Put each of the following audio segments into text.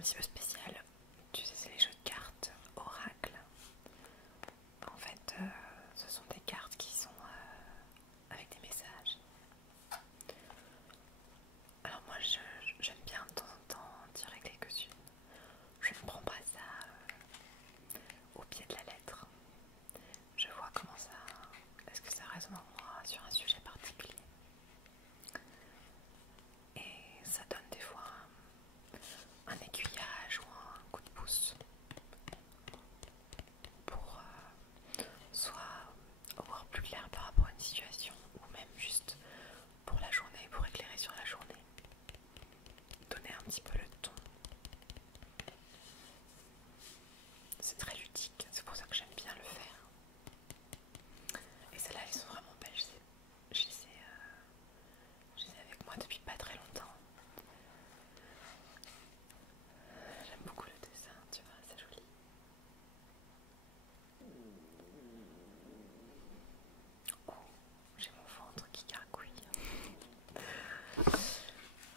petit peu spécial. Tu sais, c'est les jeux de cartes Oracle. En fait, ce sont des cartes qui sont avec des messages. Alors moi, j'aime bien de temps en temps en tirer quelques-unes. Je ne prends pas ça au pied de la lettre. Je vois comment ça... Est-ce que ça résonne en moi sur un sujet particulier? Et ça donne des fois un aiguillage ou un coup de pouce pour soit voir plus clair par rapport à une situation ou même juste pour la journée, pour éclairer sur la journée, donner un petit peu le ton. C'est très ludique, c'est pour ça que j'aime bien le faire. Et celles-là, elles sont vraiment belles. Je les ai avec moi depuis pas très longtemps. J'aime beaucoup le dessin, tu vois, c'est joli. Oh, j'ai mon ventre qui gargouille.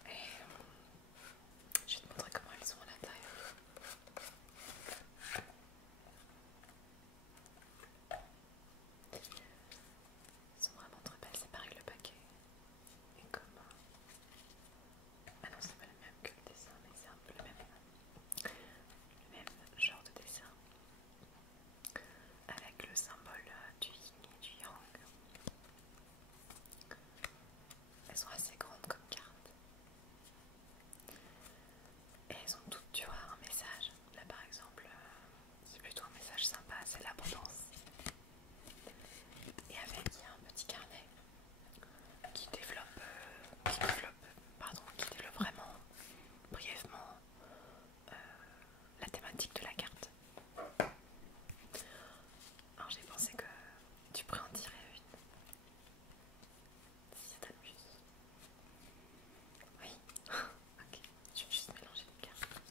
Et je vais te montrer comment elles sont à l'intérieur. Elles sont vraiment très belles, c'est pareil que le paquet. Et comme... Ah non, c'est pas le même que le dessin, mais c'est un peu le même genre de dessin. Avec le symbole du yin et du yang. Elles sont assez grandes comme cartes. Et elles ont toutes, tu vois, un message. Là par exemple, c'est plutôt un message sympa, c'est l'abondance. Et avec un petit carnet qui développe vraiment brièvement la thématique de la carte. Alors j'ai pensé que tu pourrais en tirer une, si ça t'amuse. Oui. Ok, je vais juste mélanger les cartes.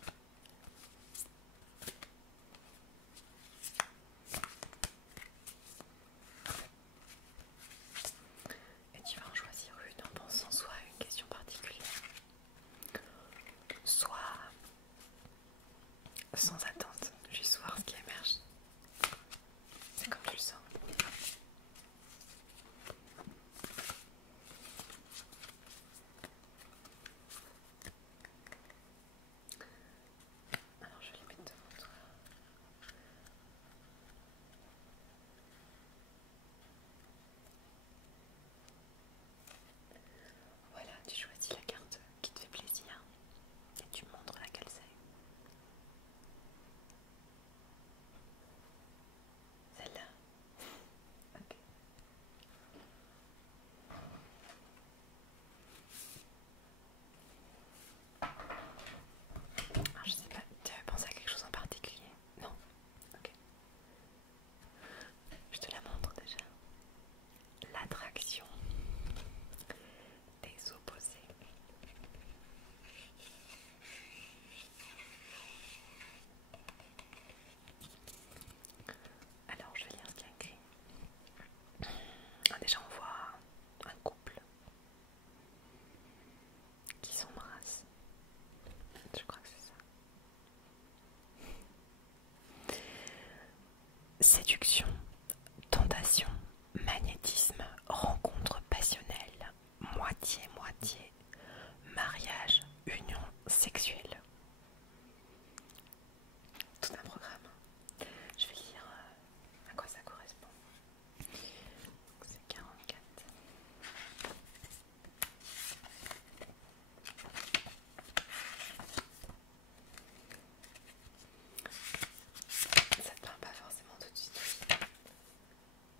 Et tu vas en choisir une en pensant soit à une question particulière, soit sans attente, juste voir ce qui émerge. C'est comme tu le sens. Alors je vais les mettre devant toi. Voilà, tu choisis la carte qui te fait plaisir et tu me montres laquelle c'est. Celle-là. Ok. Alors je sais pas, tu avais pensé à quelque chose en particulier? Non? Ok. Je te la montre déjà. L'attraction des opposés. Alors je vais lire ce qu'il y a écrit. Déjà on voit un couple qui s'embrasse. Je crois que c'est ça. Séduction, tentation, magnétisme, rencontre passionnelle, moitié-moitié, mariage, union sexuelle. Tout un programme. Je vais lire à quoi ça correspond. C'est 44. Ça te parle pas forcément tout de suite.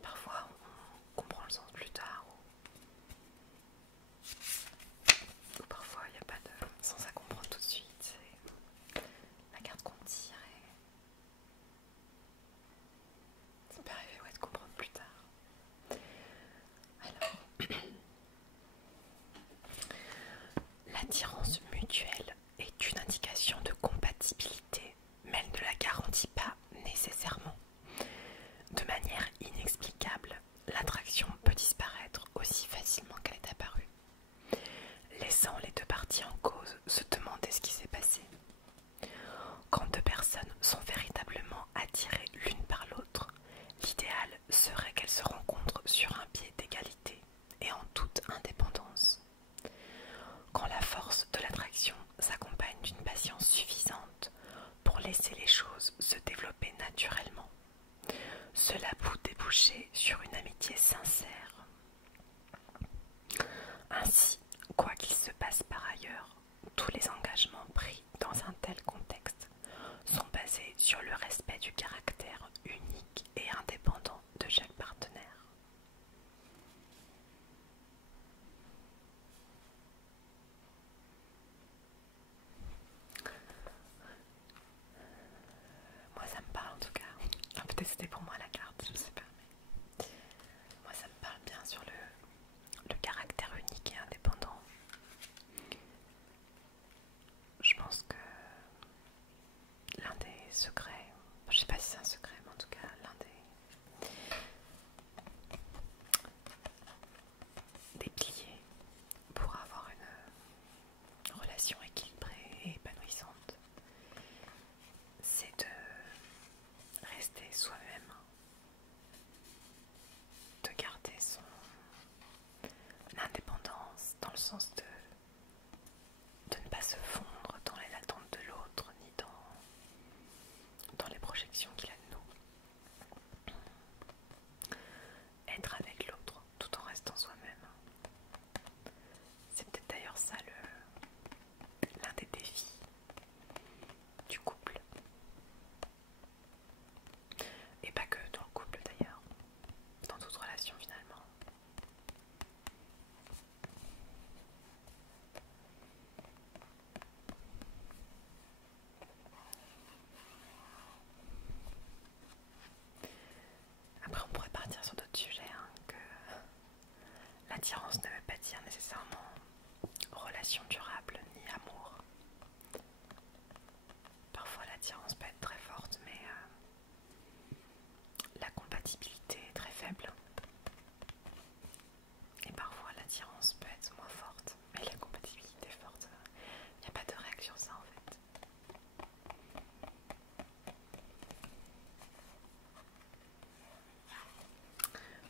Parfois on comprend le sens plus tard ou parfois il n'y a pas de sens à comprendre tout de suite. C'est la carte qu'on tire et ça peut arriver de comprendre plus tard. Alors, l'attirance mutuelle est une indication de compatibilité, mais elle ne la garantit pas nécessairement. De manière inexplicable, l'attraction peut disparaître aussi facilement qu'elle est apparue, laissant les deux parties en cause se demander ce qui s'est passé. sens de ne pas se fondre dans les attentes de l'autre, ni dans les projections qu'il a de nous. Être avec l'autre tout en restant soi-même. C'est peut-être d'ailleurs ça l'un des défis du couple. Et pas que dans le couple d'ailleurs, dans toute relation finalement. Après on pourrait partir sur d'autres sujets, hein, que l'attirance ne veut pas dire nécessairement relation durable ni amour. Parfois l'attirance peut être très forte, mais la compatibilité est très faible. Et parfois l'attirance peut être moins forte, mais la compatibilité est forte. Il n'y a pas de règle sur ça en fait.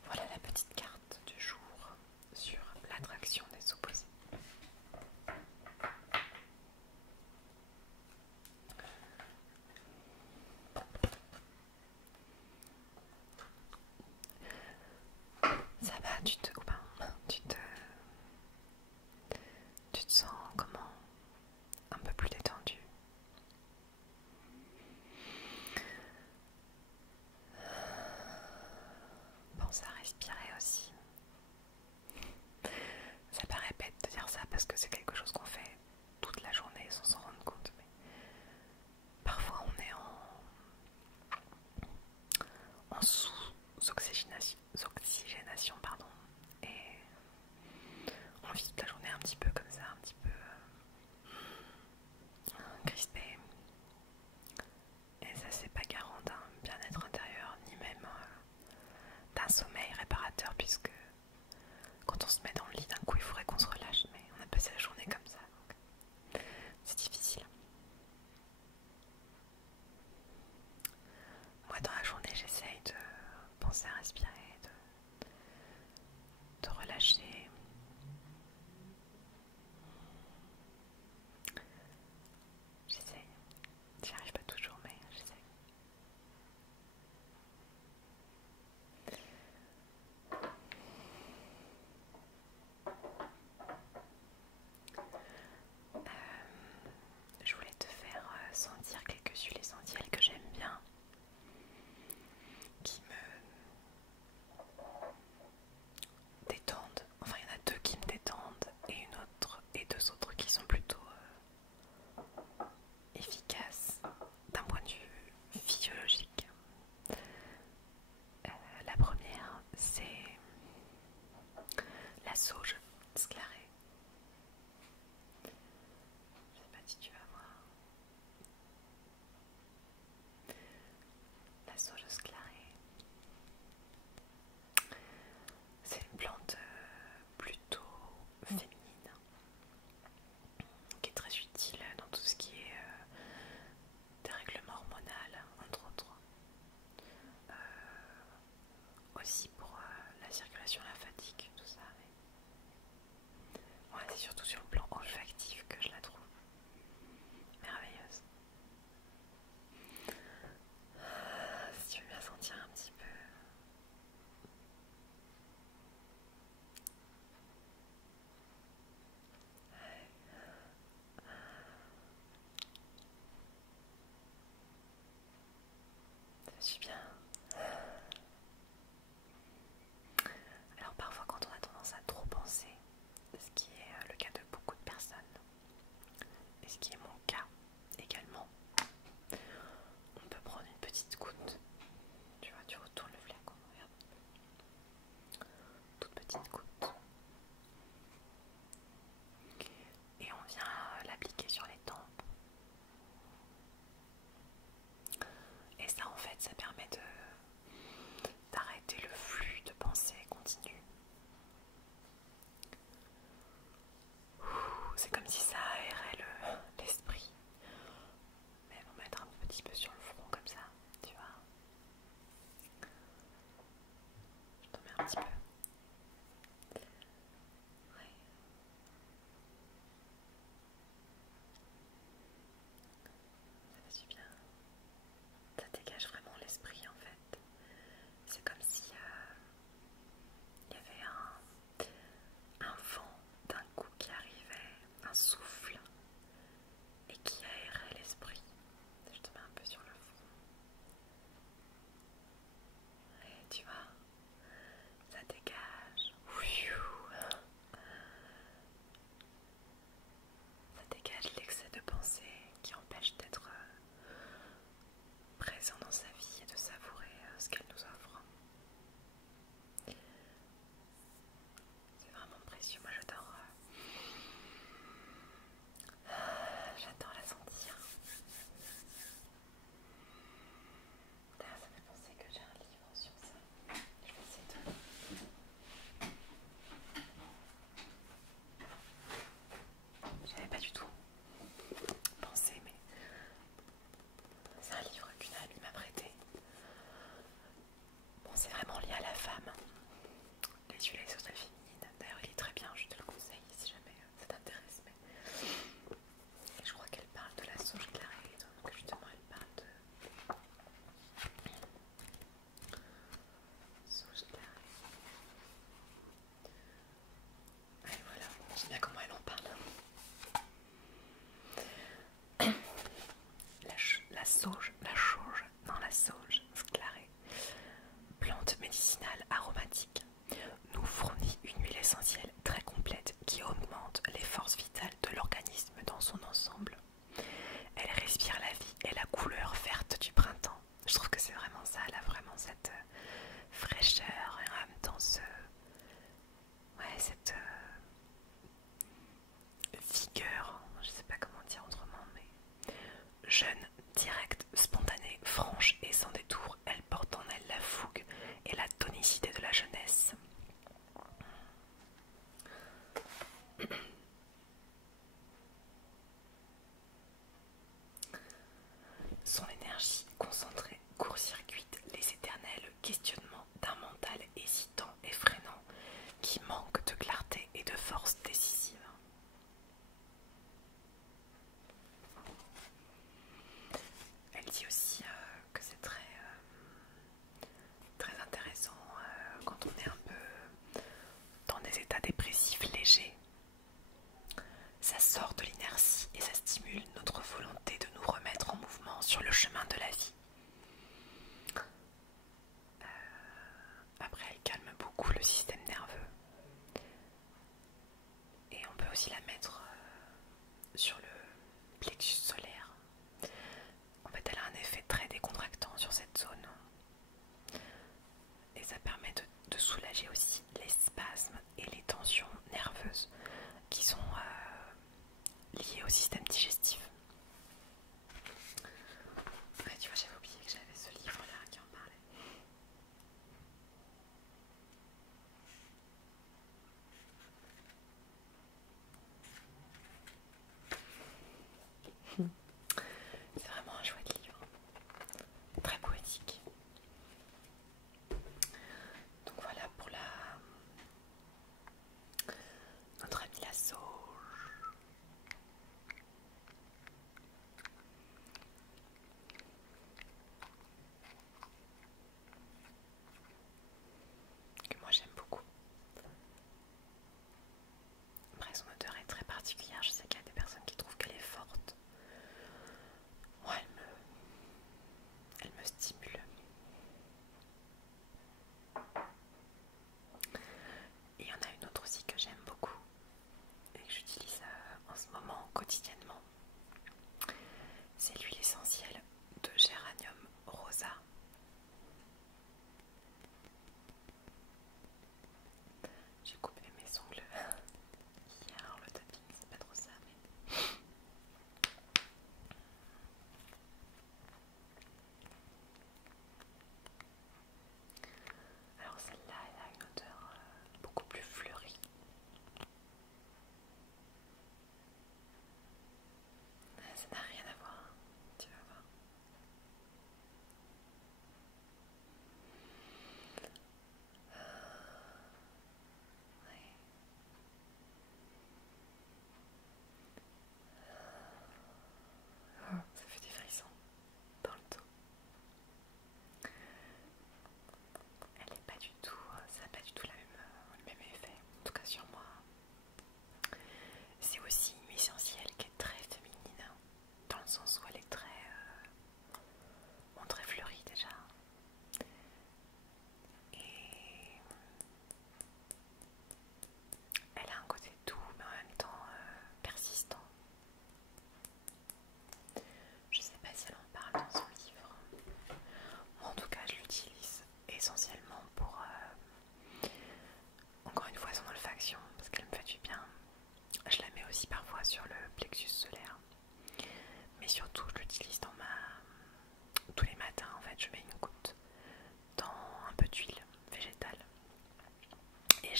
Voilà la petite carte du jour sur l'attraction des opposés. Ça va, tu te sens comment? Un peu plus détendu? Pense à respirer aussi. Ça paraît bête de dire ça parce que c'est quelque chose qu'on fait toute la journée sans s'en rendre compte, mais parfois on est en sous-oxygénation, pardon, et on vit toute la journée un petit peu comme ça, un petit peu crispé, et ça c'est pas garant d'un bien-être intérieur ni même d'un sommeil réparateur, puisque quand on se met dans le lit d'un coup il faudrait qu'on se relâche, mais on a passé la journée comme ça, donc c'est difficile. Moi dans la journée j'essaye de penser à respirer, de relâcher. J'essaye. J'y arrive pas toujours, mais j'essaye. Je voulais te faire sentir quelques huiles essentielles que j'aime bien, qui me détendent. Enfin, il y en a deux qui me détendent et deux autres qui sont plutôt efficaces d'un point de vue physiologique. La première, c'est la sauge sclarée. Je sais pas si tu vas voir. La sauge sclarée, c'est une plante plutôt féminine qui est très utile dans tout ce qui est dérèglement hormonal, entre autres. Aussi pour la circulation lymphatique, tout ça. Mais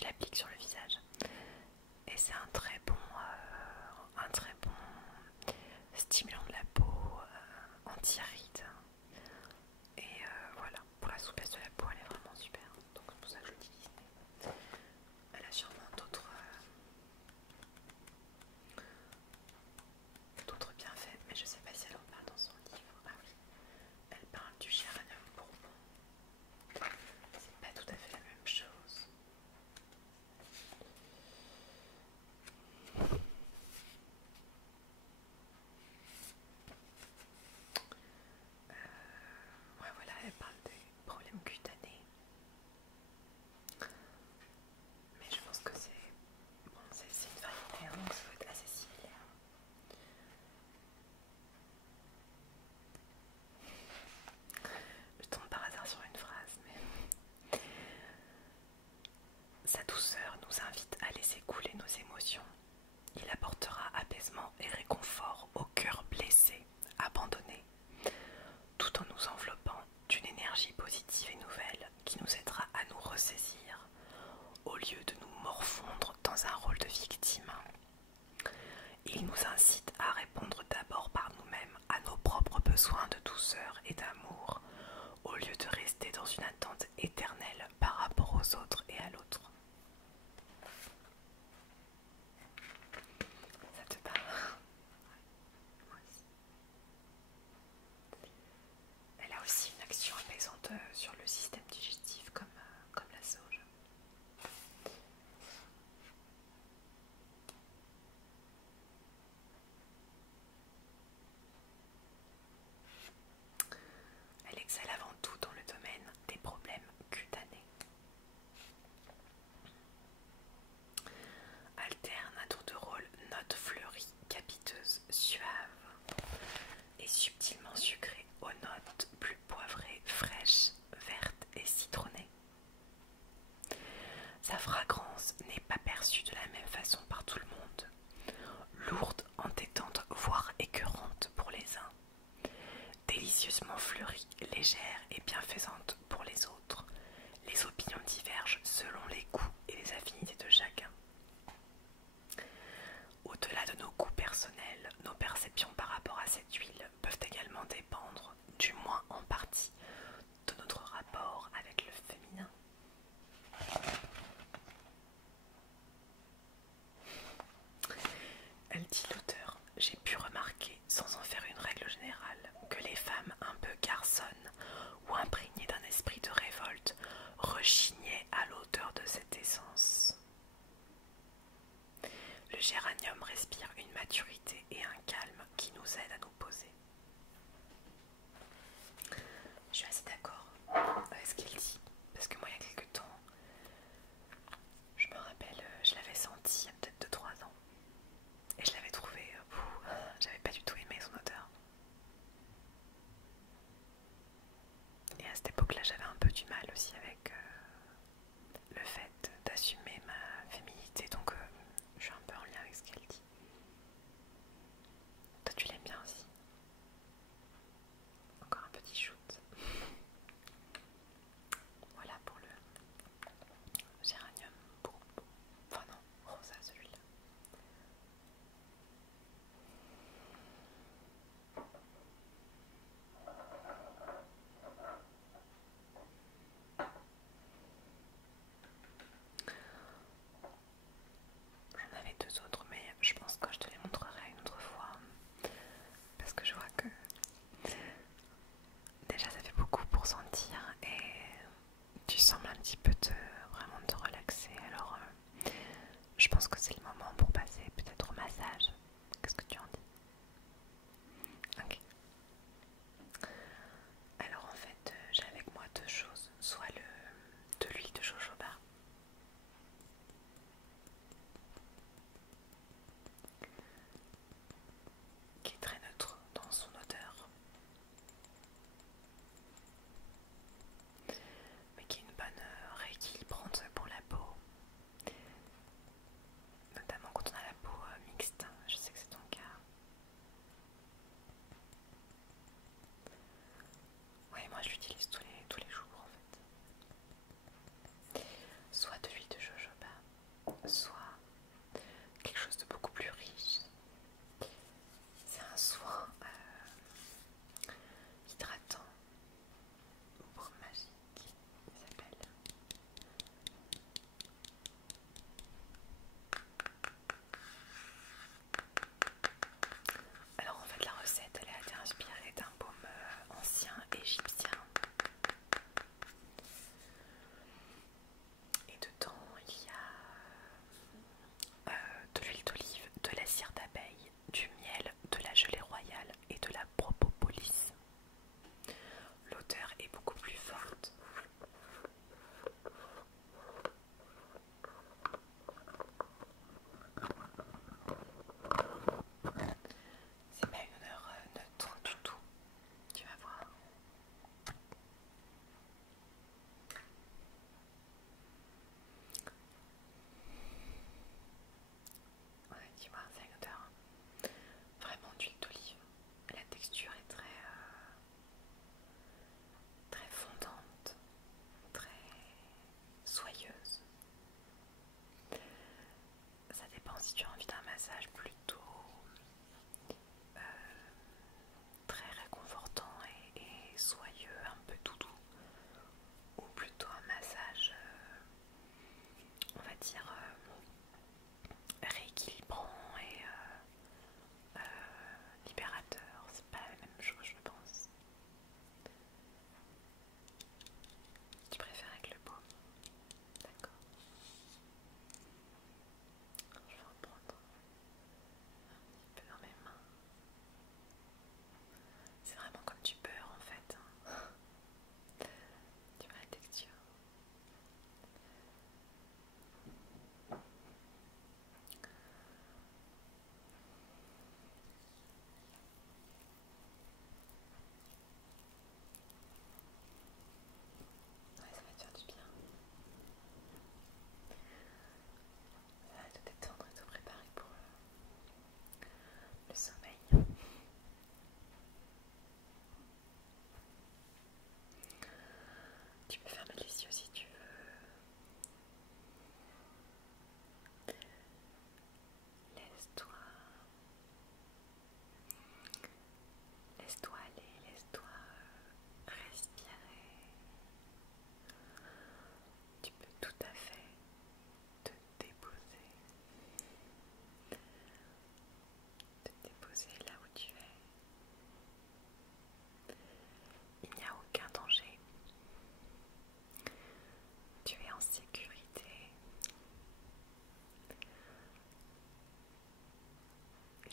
je l'applique sur le visage. Et c'est un très bon stimulant de la peau, anti-rides. Et voilà, pour la souplesse de la peau, elle est vraiment super. Donc c'est pour ça que je l'utilise. Elle a sûrement d'autres bienfaits, mais je sais pas si elle en parle dans son livre. Ah oui, elle parle du géranium bourbon. C'est pas tout à fait la même chose. Ouais, voilà, elle parle des problèmes cutanés. Mais je pense que c'est bon, c'est une variété, hein, donc ça doit être assez similaire. Je tombe par hasard sur une phrase, mais sa douceur nous invite à laisser couler nos émotions. Il apportera apaisement et réconfort au cœur blessé, abandonné, tout en nous enveloppant d'une énergie positive et nouvelle qui nous aidera à nous ressaisir au lieu de nous morfondre dans un rôle de victime. Il nous incite à répondre d'abord par nous-mêmes à nos propres besoins de douceur et d'amour, au lieu de rester dans une attente éternelle par rapport aux autres et à l'autre. Ça te parle? Moi aussi. Elle a aussi une action apaisante sur le système digestif comme la sauge. Elle excelle avant tout dans le domaine des problèmes cutanés. Alterne à tour de rôle notes fleuries, capiteuses, suaves et subtilement sucrées aux notes plus poivrées, fraîches, vertes et citronnées. Sa fragrance n'est pas perçue de la même façon par tout le monde. Lourde, entêtante, voire écœurante pour les uns. Délicieusement fleurie, légère et bienfaisante pour les autres. Les opinions divergent selon les goûts et les affinités de chacun. Au-delà de nos goûts personnels, nos perceptions par rapport à cette huile peuvent également dépendre, du moins en partie, de notre rapport avec le féminin. Elle dit l'auteur: j'ai pu remarquer, sans en faire une règle générale, que les femmes un peu garçonnes ou imprégnées d'un esprit de révolte rechignaient à l'odeur de cette essence. Le géranium respire une maturité et un calme qui nous aident à nous poser. Je suis assez d'accord avec ce qu'il dit, parce que moi il y a quelques temps, je me rappelle, je l'avais senti il y a peut-être 2-3 ans. Et je l'avais trouvé, j'avais pas du tout aimé son odeur. Et à cette époque-là, j'avais un peu du mal aussi avec le fait d'assumer ma féminité, donc je suis un peu en lien avec ce qu'elle dit. Toi, tu l'aimes bien aussi? Encore un petit shoot. Voilà pour le géranium bourbon. Enfin non, rosa celui-là. J'en avais 2 autres, mais je pense que je te les montrerai une autre fois. Parce que je vois que déjà ça fait beaucoup pour sentir et tu sembles un petit peu vraiment te relaxer. Alors je pense que c'est le moment pour passer peut-être au massage. Qu'est-ce que tu en dis? Ok. Alors en fait j'ai avec moi 2 choses. Soit de l'huile de jojoba, qui est très neutre dans son odeur, mais qui est une bonne rééquilibrante pour la peau, notamment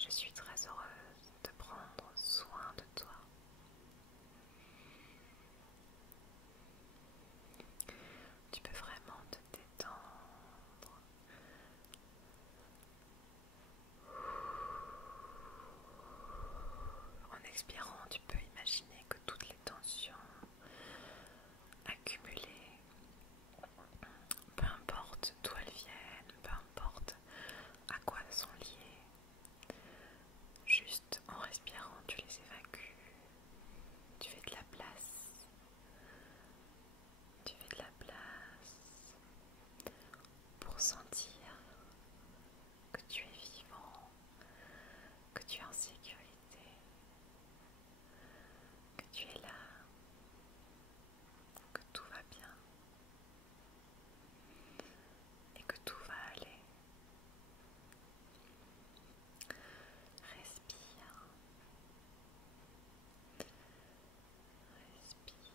je suis très heureuse de prendre soin de toi. Tu peux vraiment te détendre. En expirant, tu peux imaginer que toutes les tensions accumulées, peu importe d'où elles viennent, peu importe à quoi elles sont liées, juste en respirant, tu les évacues. Tu fais de la place. Tu fais de la place pour sentir que tu es vivant, que tu es en sécurité, que tu es là, que tout va bien et que tout va aller. Respire, respire.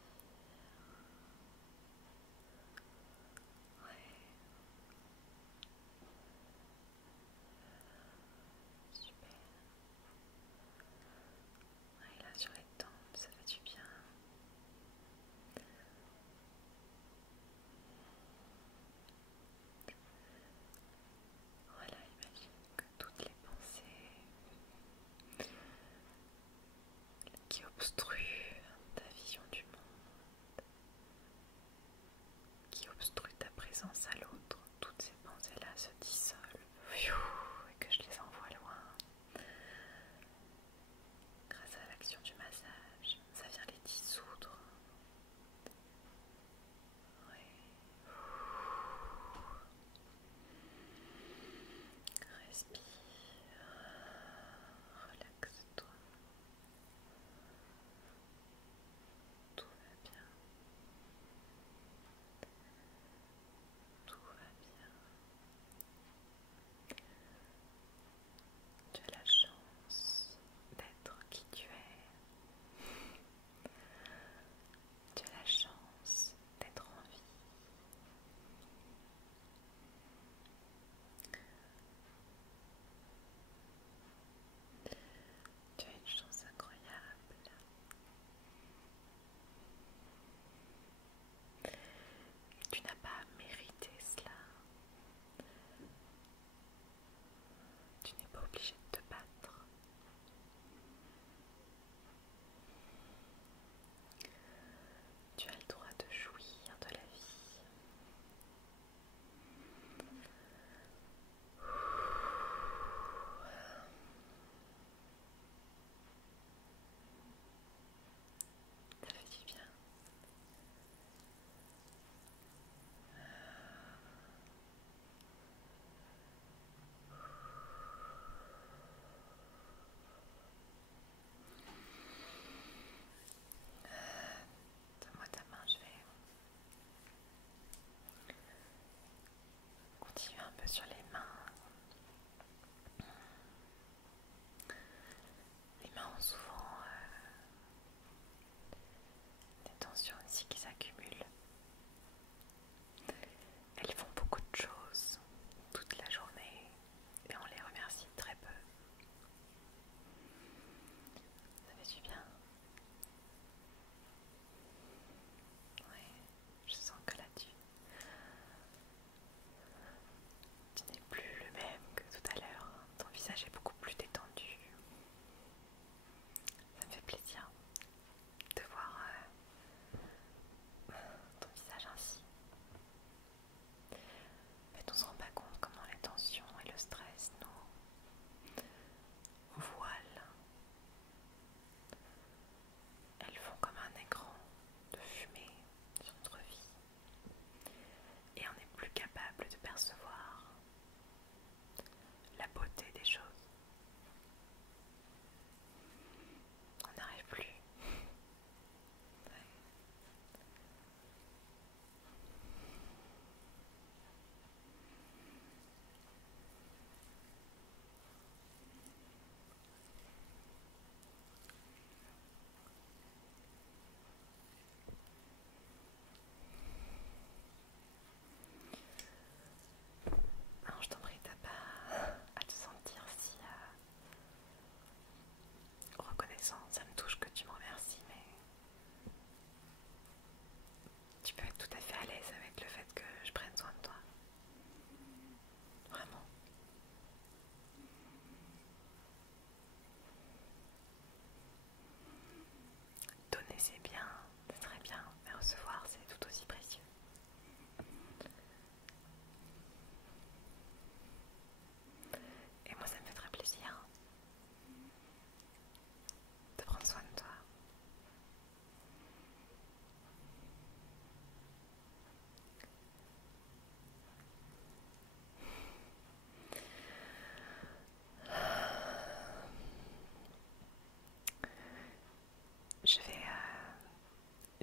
Ouais, super. Ouais, là sur les tempes, ça fait du bien. Voilà, imagine que toutes les pensées qui obstruent ta vision du monde, qui obstruent ta présence à l'autre, toutes ces pensées-là se dissolvent et que je les envoie loin. Grâce à l'action du massage, ça vient les dissoudre. Ouais. Respire, relaxe-toi, tout va bien, tout va bien. Tu as la chance d'être qui tu es. Tu as la chance d'être en vie. Tu as une chance incroyable. Tu n'as pas mérité cela. Tu n'es pas obligé de te battre. Tu as le droit de jouir de la vie. Ça fait du bien. Donne-moi ta main, je vais continuer un peu sur les mains. Les mains ont souvent des tensions ici qui s'accumulent. Elles font beaucoup de choses toute la journée et on les remercie très peu. Ça fait du bien. Ouais, je sens que là tu n'es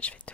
je vais te